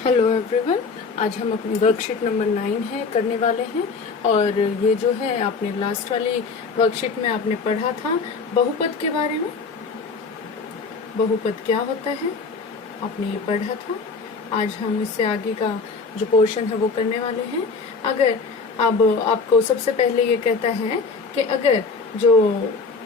Hello everyone. आज हम अपनी वर्कशीट नंबर 9 है करने वाले हैं। और ये जो है आपने लास्ट वाली वर्कशीट में आपने पढ़ा था बहुपद के बारे में। बहुपद क्या होता है आपने ये पढ़ा था। आज हम इससे आगे का जो पोर्शन है वो करने वाले हैं। अगर अब आपको सबसे पहले ये कहता है कि अगर जो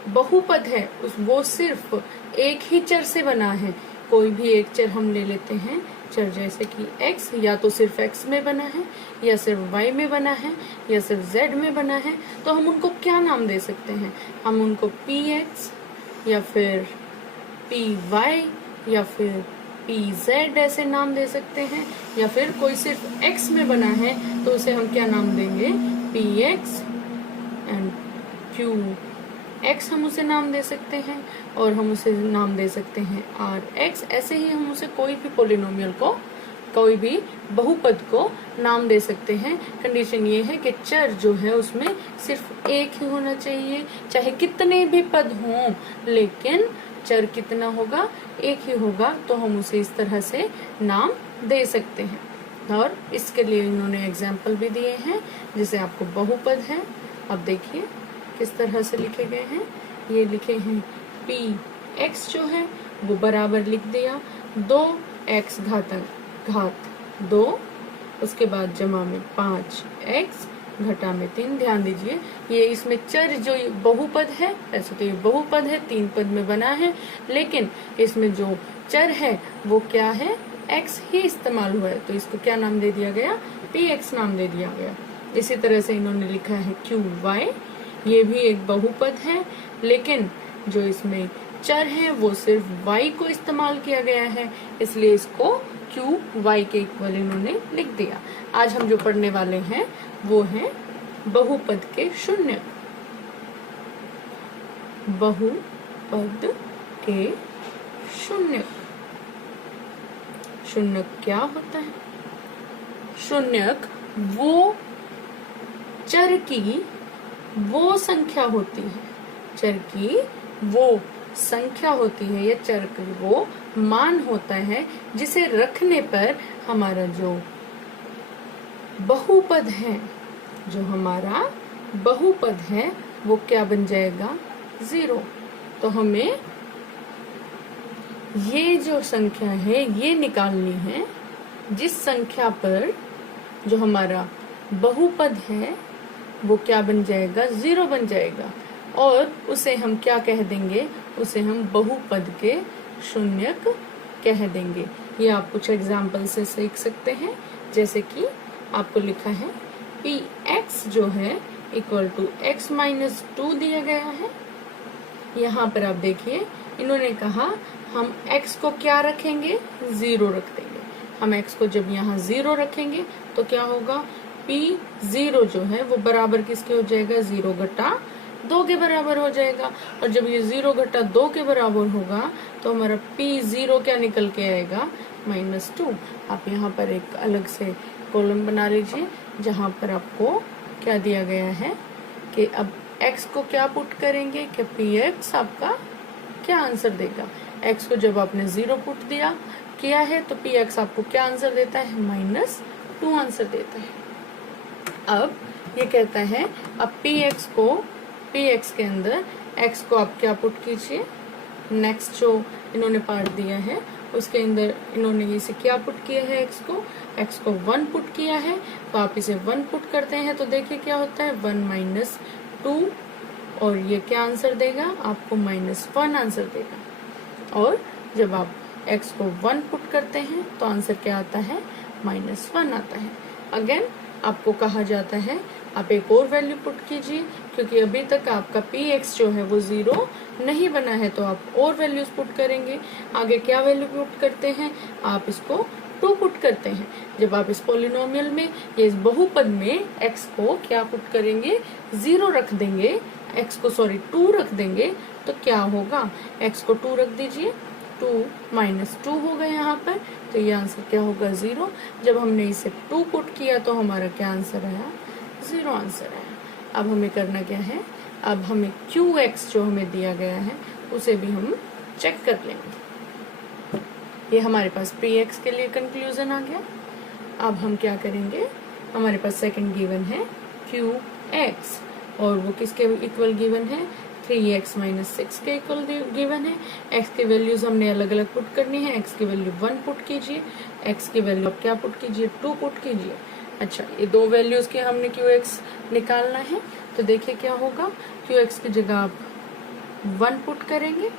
बहुपद है वो सिर्फ एक ही चर से बना है, कोई भी एक चर हम ले लेते हैं, चर जैसे कि x, या तो सिर्फ x में बना है या सिर्फ y में बना है या सिर्फ z में बना है, तो हम उनको क्या नाम दे सकते हैं। हम उनको px या फिर py या फिर pz ऐसे नाम दे सकते हैं। या फिर कोई सिर्फ x में बना है तो उसे हम क्या नाम देंगे, px एंड qx हम उसे नाम दे सकते हैं। और हम उसे नाम दे सकते हैं rx। ऐसे ही हम उसे कोई भी पोलिनोमियल को, कोई भी बहुपद को नाम दे सकते हैं। कंडीशन ये है कि चर जो है उसमें सिर्फ एक ही होना चाहिए, चाहे कितने भी पद हों, लेकिन चर कितना होगा, एक ही होगा, तो हम उसे इस तरह से नाम दे सकते हैं। और इसके लिए इन्होंने एग्जाम्पल भी दिए हैं। जैसे आपको बहुपद है, अब देखिए किस तरह से लिखे गए हैं। ये लिखे हैं px जो है वो बराबर लिख दिया 2x घात 2, उसके बाद जमा में 5x घटा में 3। ध्यान दीजिए ये इसमें चर जो बहुपद है, वैसे तो ये बहुपद है, 3 पद में बना है, लेकिन इसमें जो चर है वो क्या है, x ही इस्तेमाल हुआ है, तो इसको क्या नाम दे दिया गया, px नाम दे दिया गया। इसी तरह से इन्होंने लिखा है qy, ये भी एक बहुपद है, लेकिन जो इसमें चर है वो सिर्फ y को इस्तेमाल किया गया है, इसलिए इसको qy के इक्वल इन्होंने लिख दिया। आज हम जो पढ़ने वाले हैं वो है बहुपद के शून्यक। बहुपद के शून्यक। शून्यक क्या होता है? शून्यक वो चर की वो संख्या होती है, चर की वो संख्या होती है या चर की वो मान होता है जिसे रखने पर हमारा जो बहुपद है, जो हमारा बहुपद है वो क्या बन जाएगा, 0। तो हमें ये जो संख्या है ये निकालनी है, जिस संख्या पर जो हमारा बहुपद है वो क्या बन जाएगा, 0 बन जाएगा। और उसे हम क्या कह देंगे, उसे हम बहुपद के शून्यक कह देंगे। ये आप कुछ एग्जाम्पल से सीख सकते हैं। जैसे कि आपको लिखा है px जो है इक्वल टू x माइनस 2 दिया गया है। यहाँ पर आप देखिए इन्होंने कहा हम x को क्या रखेंगे, 0 रख देंगे। हम x को जब यहाँ 0 रखेंगे तो क्या होगा, p0 जो है वो बराबर किसके हो जाएगा, 0 घटा 2 के बराबर हो जाएगा। और जब ये 0 घटा 2 के बराबर होगा तो हमारा p0 क्या निकल के आएगा, -2। आप यहाँ पर एक अलग से कॉलम बना लीजिए जहाँ पर आपको क्या दिया गया है कि अब x को क्या पुट करेंगे कि px आपका क्या आंसर देगा। x को जब आपने 0 पुट किया है तो px आपको क्या आंसर देता है, -2 आंसर देता है। अब ये कहता है अब px के अंदर x को आप क्या पुट कीजिए, नेक्स्ट जो इन्होंने पार्ट दिया है उसके अंदर इन्होंने इसे क्या पुट किया है, x को 1 पुट किया है, तो आप इसे 1 पुट करते हैं तो देखिए क्या होता है, 1 - 2, और ये क्या आंसर देगा आपको, -1 आंसर देगा। और जब आप x को 1 पुट करते हैं तो आंसर क्या आता है, -1 आता है। अगेन आपको कहा जाता है आप एक और वैल्यू पुट कीजिए, क्योंकि अभी तक आपका px जो है वो 0 नहीं बना है, तो आप और वैल्यूज पुट करेंगे। आगे क्या वैल्यू पुट करते हैं, आप इसको 2 पुट करते हैं। जब आप इस पोलिनोमियल में या इस बहुपद में x को क्या पुट करेंगे, 0 रख देंगे, x को 2 रख देंगे, तो क्या होगा, x को 2 रख दीजिए, 2 - 2 होगा यहाँ पर, तो ये आंसर क्या होगा, 0। जब हमने इसे 2 पुट किया तो हमारा क्या आंसर आया, 0 आंसर आया। अब हमें करना क्या है, अब हमें qx जो हमें दिया गया है उसे भी हम चेक कर लेंगे। ये हमारे पास पी एक्स के लिए कंक्लूजन आ गया। अब हम क्या करेंगे, हमारे पास सेकंड गिवन है क्यू एक्स, और वो किसके इक्वल गिवन है, 3x माइनस 6 के इक्वल गिवन है। x की वैल्यूज हमने अलग अलग पुट करनी है। x की वैल्यू 1 पुट कीजिए, x की वैल्यू अब क्या पुट कीजिए, 2 पुट कीजिए। अच्छा, ये दो वैल्यूज के हमने qx निकालना है, तो देखिए क्या होगा, qx की जगह आप 1 पुट करेंगे,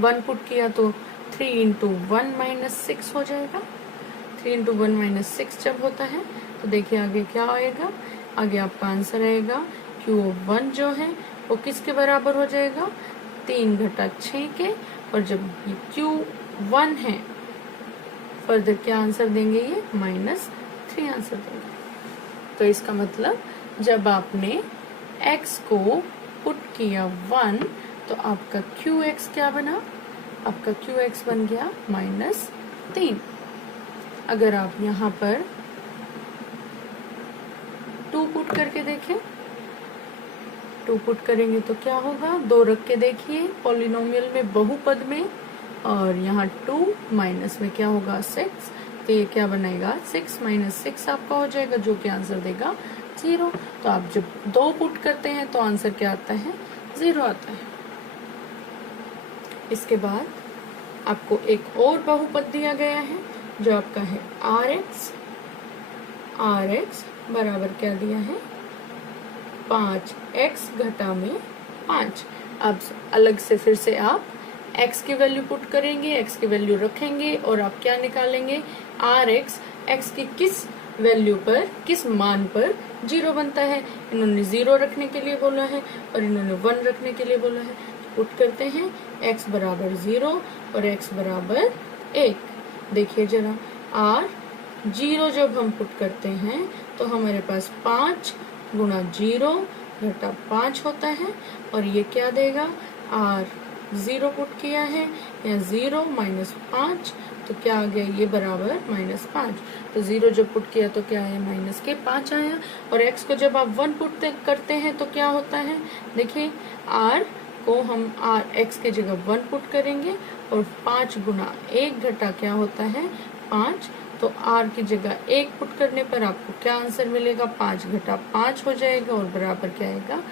1 पुट किया तो 3 इंटू 1 माइनस 6 हो जाएगा। 3 इंटू 1 माइनस 6 जब होता है तो देखिए आगे क्या आएगा, आगे आपका आंसर आएगा Q1 जो है वो किसके बराबर हो जाएगा, 3 घटा 6 के, और जब ये Q1 है फर्दर क्या आंसर देंगे, ये -3 आंसर देंगे। तो इसका मतलब जब आपने x को पुट किया 1 तो आपका QX क्या बना, आपका QX बन गया -3। अगर आप यहाँ पर 2 पुट करके देखें, 2 पुट करेंगे तो क्या होगा, 2 रख के देखिए पॉलिनोमियल में, बहुपद में, और यहाँ 2 माइनस में क्या होगा 6, तो ये क्या बनेगा 6 माइनस 6 आपका हो जाएगा, जो कि आंसर देगा 0। तो आप जब 2 पुट करते हैं तो आंसर क्या आता है, 0 आता है। इसके बाद आपको एक और बहुपद दिया गया है जो आपका है RX बराबर क्या दिया है, 5x घटा में 5। अब अलग से फिर से आप x की वैल्यू पुट करेंगे, x की वैल्यू रखेंगे, और आप क्या निकालेंगे, RX x की किस वैल्यू पर, किस मान पर 0 बनता है। इन्होंने 0 रखने के लिए बोला है और इन्होंने 1 रखने के लिए बोला है। पुट करते हैं x बराबर 0 और x बराबर 1। देखिए जरा, R0 जब हम पुट करते हैं तो हमारे पास 5 गुणा 0 घटा 5 होता है, और ये क्या देगा, R0 पुट किया है, या 0 माइनस 5, तो क्या आ गया, ये बराबर -5। तो 0 जब पुट किया तो क्या आया, -5 आया। और x को जब आप 1 पुट करते हैं तो क्या होता है, देखिए R को हम x की जगह 1 पुट करेंगे, और 5 गुणा 1 घटा क्या होता है 5, तो r की जगह 1 पुट करने पर आपको क्या आंसर मिलेगा, 5 घटा 5 हो जाएगा, और बराबर क्या आएगा,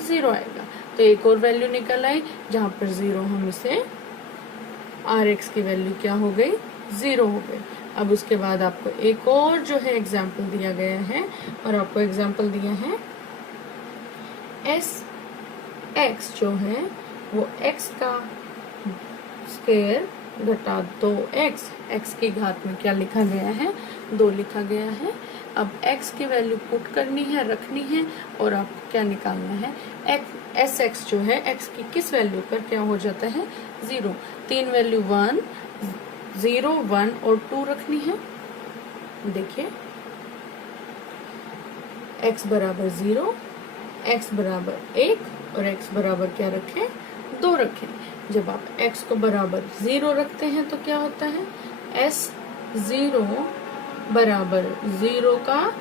0 आएगा। तो एक और वैल्यू निकल आई जहां पर 0, हम इसे Rx की वैल्यू क्या हो गई, 0 हो गई। अब उसके बाद आपको एक और जो है एग्जाम्पल दिया गया है, और आपको एग्जाम्पल दिया है Sx जो है वो x का स्क्वायर घटा 2x, x की घात में क्या लिखा गया है, 2 लिखा गया है। अब x की वैल्यू पुट करनी है, रखनी है, और आपको क्या निकालना है, Sx जो है x की किस वैल्यू पर क्या हो जाता है, 0। 3 वैल्यू 1, 0, 1 और 2 रखनी है। देखिए x बराबर 0, x बराबर 1 और x बराबर क्या रखें, 2 रखें। जब आप x को बराबर 0 रखते हैं तो क्या होता है, S0 बराबर 0 का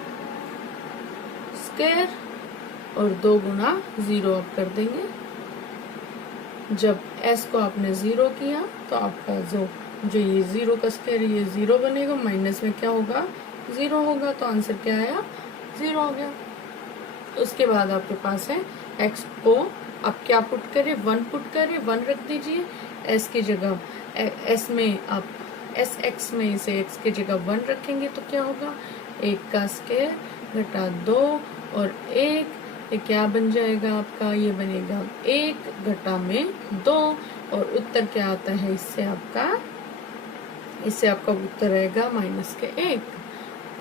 स्क्वायर और 2 गुना 0 आप कर देंगे। जब s को आपने 0 किया तो आपका जो ये 0 का स्क्वायर, ये 0 बनेगा, माइनस में क्या होगा, 0 होगा, तो आंसर क्या आया, 0 हो गया। उसके बाद आपके पास है x को आप क्या पुट करें, 1 पुट करें, 1 रख दीजिए। s की जगह s में आप Sx में इसे x की जगह 1 रखेंगे तो क्या होगा, 1 का स्क्वायर घटा 2 और 1, ये क्या बन जाएगा आपका, ये बनेगा 1 घटा में 2, और उत्तर क्या आता है, इससे आपका उत्तर आएगा -1।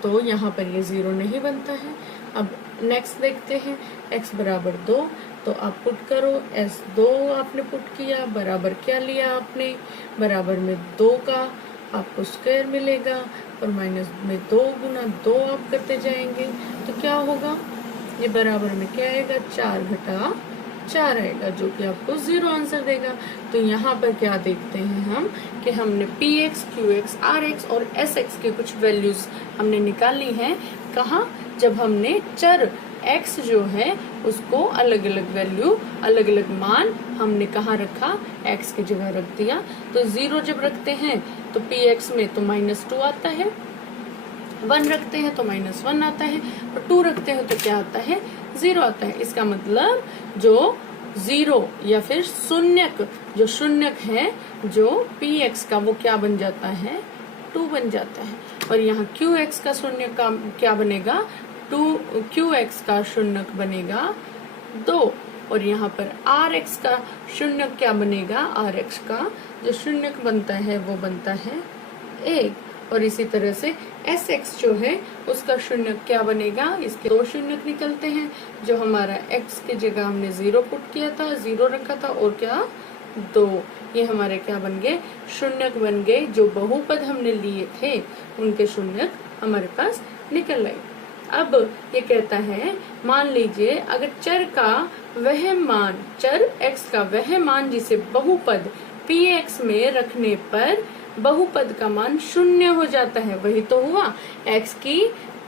तो यहाँ पर ये 0 नहीं बनता है। अब नेक्स्ट देखते हैं, x बराबर 2, तो आप पुट करो, S2 आपने पुट किया, बराबर क्या लिया आपने, बराबर में 2 का आपको स्क्वायर मिलेगा, और माइनस में 2 गुना 2 आप करते जाएंगे तो क्या होगा, ये बराबर में क्या आएगा, 4 घटा 4 आएगा, जो कि आपको 0 आंसर देगा। तो यहाँ पर क्या देखते हैं हम कि हमने px, qx, rx और sx के कुछ वैल्यूज हमने निकाली हैं। कहाँ, जब हमने चर x जो है उसको अलग अलग वैल्यू, अलग अलग मान हमने कहाँ रखा, x की जगह रख दिया। तो 0 जब रखते हैं तो px में तो -2 आता है, 1 रखते हैं तो -1 आता है, और 2 रखते हैं तो क्या आता है, 0 आता है। इसका मतलब जो 0 या फिर शून्यक, जो शून्यक है जो px का, वो क्या बन जाता है, 2 बन जाता है। और यहाँ qx का शून्यक का क्या बनेगा, qx का शून्यक बनेगा 2, और यहाँ पर rx का शून्यक क्या बनेगा, rx का जो शून्यक बनता है वो बनता है 1। और इसी तरह से sx जो है उसका शून्यक क्या बनेगा, इसके 2 शून्यक निकलते हैं। जो हमारा x की जगह हमने 0 पुट किया था, 0 रखा था, और क्या 2, ये हमारे क्या बन गए, शून्यक बन गए। जो बहुपद हमने लिए थे उनके शून्यक हमारे पास निकल आए। अब ये कहता है, मान लीजिए अगर चर का वह मान, चर x का वह मान जिसे बहुपद px में रखने पर बहुपद का मान 0 हो जाता है। वही तो हुआ, x की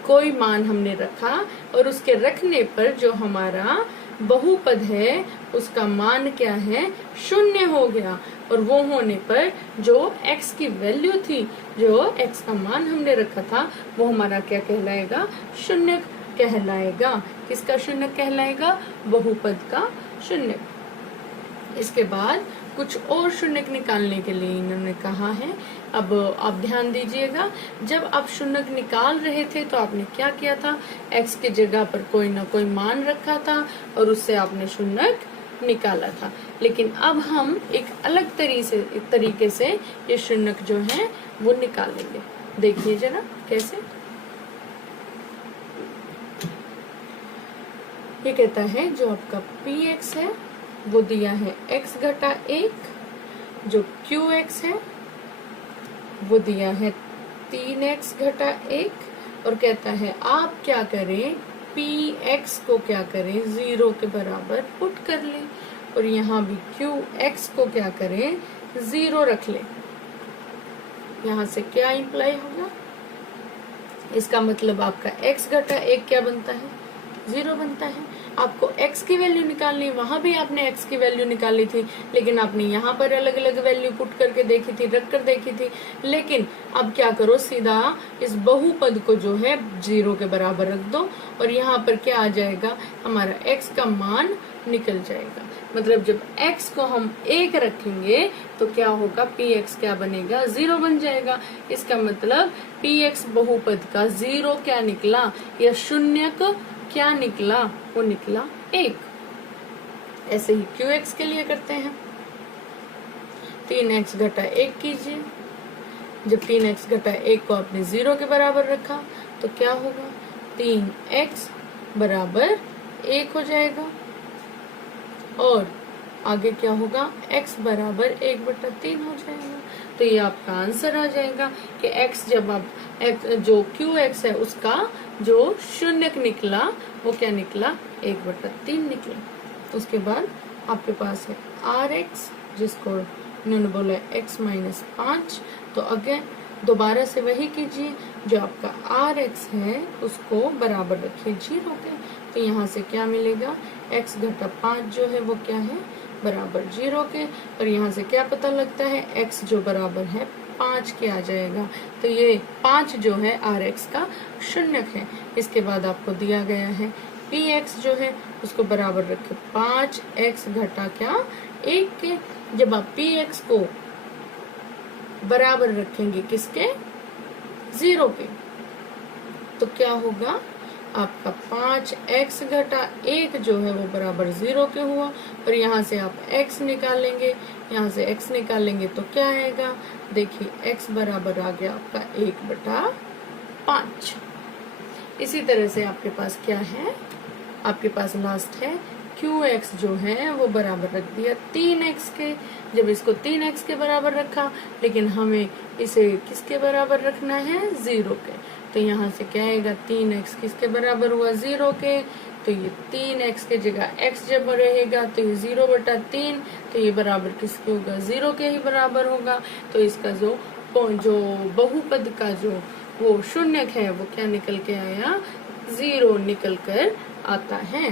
कोई मान हमने रखा और उसके रखने पर जो हमारा बहुपद है उसका मान क्या है, 0 हो गया। और वो होने पर जो x की वैल्यू थी, जो x का मान हमने रखा था, वो हमारा क्या कहलाएगा, शून्यक कहलाएगा। किसका शून्यक कहलाएगा, बहुपद का शून्यक। इसके बाद कुछ और शून्यक निकालने के लिए इन्होंने कहा है। अब आप ध्यान दीजिएगा, जब आप शून्यक निकाल रहे थे तो आपने क्या किया था, x की जगह पर कोई ना कोई मान रखा था और उससे आपने शून्यक निकाला था। लेकिन अब हम एक अलग तरीके से ये शून्यक जो है वो निकालेंगे। देखिए जरा कैसे। ये कहता है जो आपका px है वो दिया है x घटा 1, जो qx है वो दिया है 3x घटा 1, और कहता है आप क्या करें, px को क्या करें, 0 के बराबर पुट कर लें, और यहाँ भी qx को क्या करें, 0 रख लें। यहाँ से क्या इंप्लाई होगा, इसका मतलब आपका x घटा 1 क्या बनता है, 0 बनता है। आपको x की वैल्यू निकालनी, वहां भी आपने x की वैल्यू निकाली थी, लेकिन आपने यहाँ पर अलग अलग वैल्यू पुट करके देखी थी, रख कर देखी थी। लेकिन अब क्या करो, सीधा इस बहुपद को जो है 0 के बराबर रख दो, और यहाँ पर क्या आ जाएगा, हमारा x का मान निकल जाएगा। मतलब जब x को हम 1 रखेंगे तो क्या होगा, px क्या बनेगा, 0 बन जाएगा। इसका मतलब px बहुपद का 0 क्या निकला, या शून्यक क्या निकला, वो निकला 1। ऐसे ही qx के लिए करते हैं। 3x घटा 1 कीजिए। जब 3x घटा 1 को आपने 0 के बराबर रखा तो क्या होगा, 3x बराबर 1 हो जाएगा, और आगे क्या होगा, x बराबर 1/3 हो जाएगा। तो ये आपका आंसर आ जाएगा कि x, जब आप जो qx है उसका जो शून्यक निकला वो क्या निकला, 1/3 निकला। उसके बाद आपके पास है rx, जिसको इन्होंने बोला है x - 5। तो अगेन दोबारा से वही कीजिए, जो आपका rx है उसको बराबर रखिए 0 के। तो यहाँ से क्या मिलेगा, x घटा 5 जो है वो क्या है, बराबर 0 के। और यहाँ से क्या पता लगता है, x जो बराबर है 5 के आ जाएगा। तो ये 5 जो है rx का शून्यक है। इसके बाद आपको दिया गया है px जो है उसको बराबर रखे 5x घटा क्या 1 के। जब आप px को बराबर रखेंगे किसके, 0 के, तो क्या होगा, आपका 5x घटा 1 जो है वो बराबर 0 के हुआ। और यहाँ से आप x निकालेंगे, यहाँ से x निकालेंगे तो क्या आएगा, देखिए x बराबर आ गया आपका 1/5। इसी तरह से आपके पास क्या है, आपके पास लास्ट है qx जो है वो बराबर रख दिया 3x के। जब इसको 3x के बराबर रखा, लेकिन हमें इसे किसके बराबर रखना है, 0 के। तो यहाँ से क्या आएगा, 3x किसके बराबर हुआ, 0 के। तो ये 3x के जगह x जब रहेगा तो ये 0/3, तो ये बराबर किसके होगा, 0 के ही बराबर होगा। तो इसका जो बहुपद का जो वो शून्यक है वो क्या निकल के आया, 0 निकल कर आता है।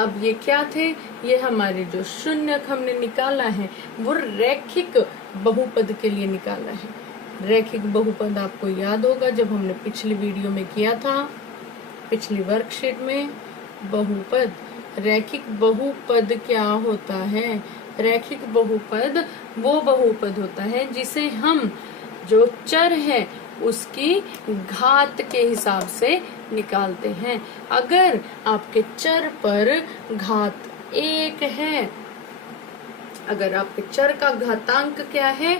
अब ये क्या थे, ये हमारे जो शून्यक हमने निकाला है वो रैखिक बहुपद के लिए निकाला है। रैखिक बहुपद आपको याद होगा जब हमने पिछली वीडियो में किया था, पिछली वर्कशीट में। बहुपद, रैखिक बहुपद क्या होता है? रैखिक बहुपद वो बहुपद होता है जिसे हम जो चर है उसकी घात के हिसाब से निकालते हैं। अगर आपके चर पर घात 1 है, अगर आपके चर का घातांक क्या है,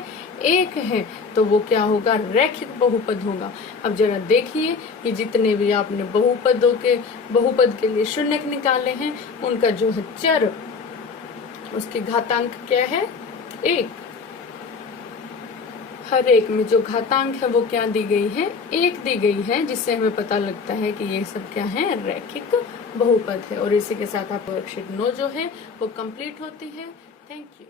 1 है, तो वो क्या होगा? रैखिक बहुपद होगा। अब जरा देखिए कि जितने भी आपने बहुपद के लिए शून्यक निकाले हैं उनका जो है चर, उसकी घातांक क्या है? 1। हर एक में जो घातांक है वो क्या दी गई है? 1 दी गई है, जिससे हमें पता लगता है कि ये सब क्या है? रैखिक बहुपद है। और इसी के साथ आप वर्कशीट 9 जो है वो कंप्लीट होती है। Thank you.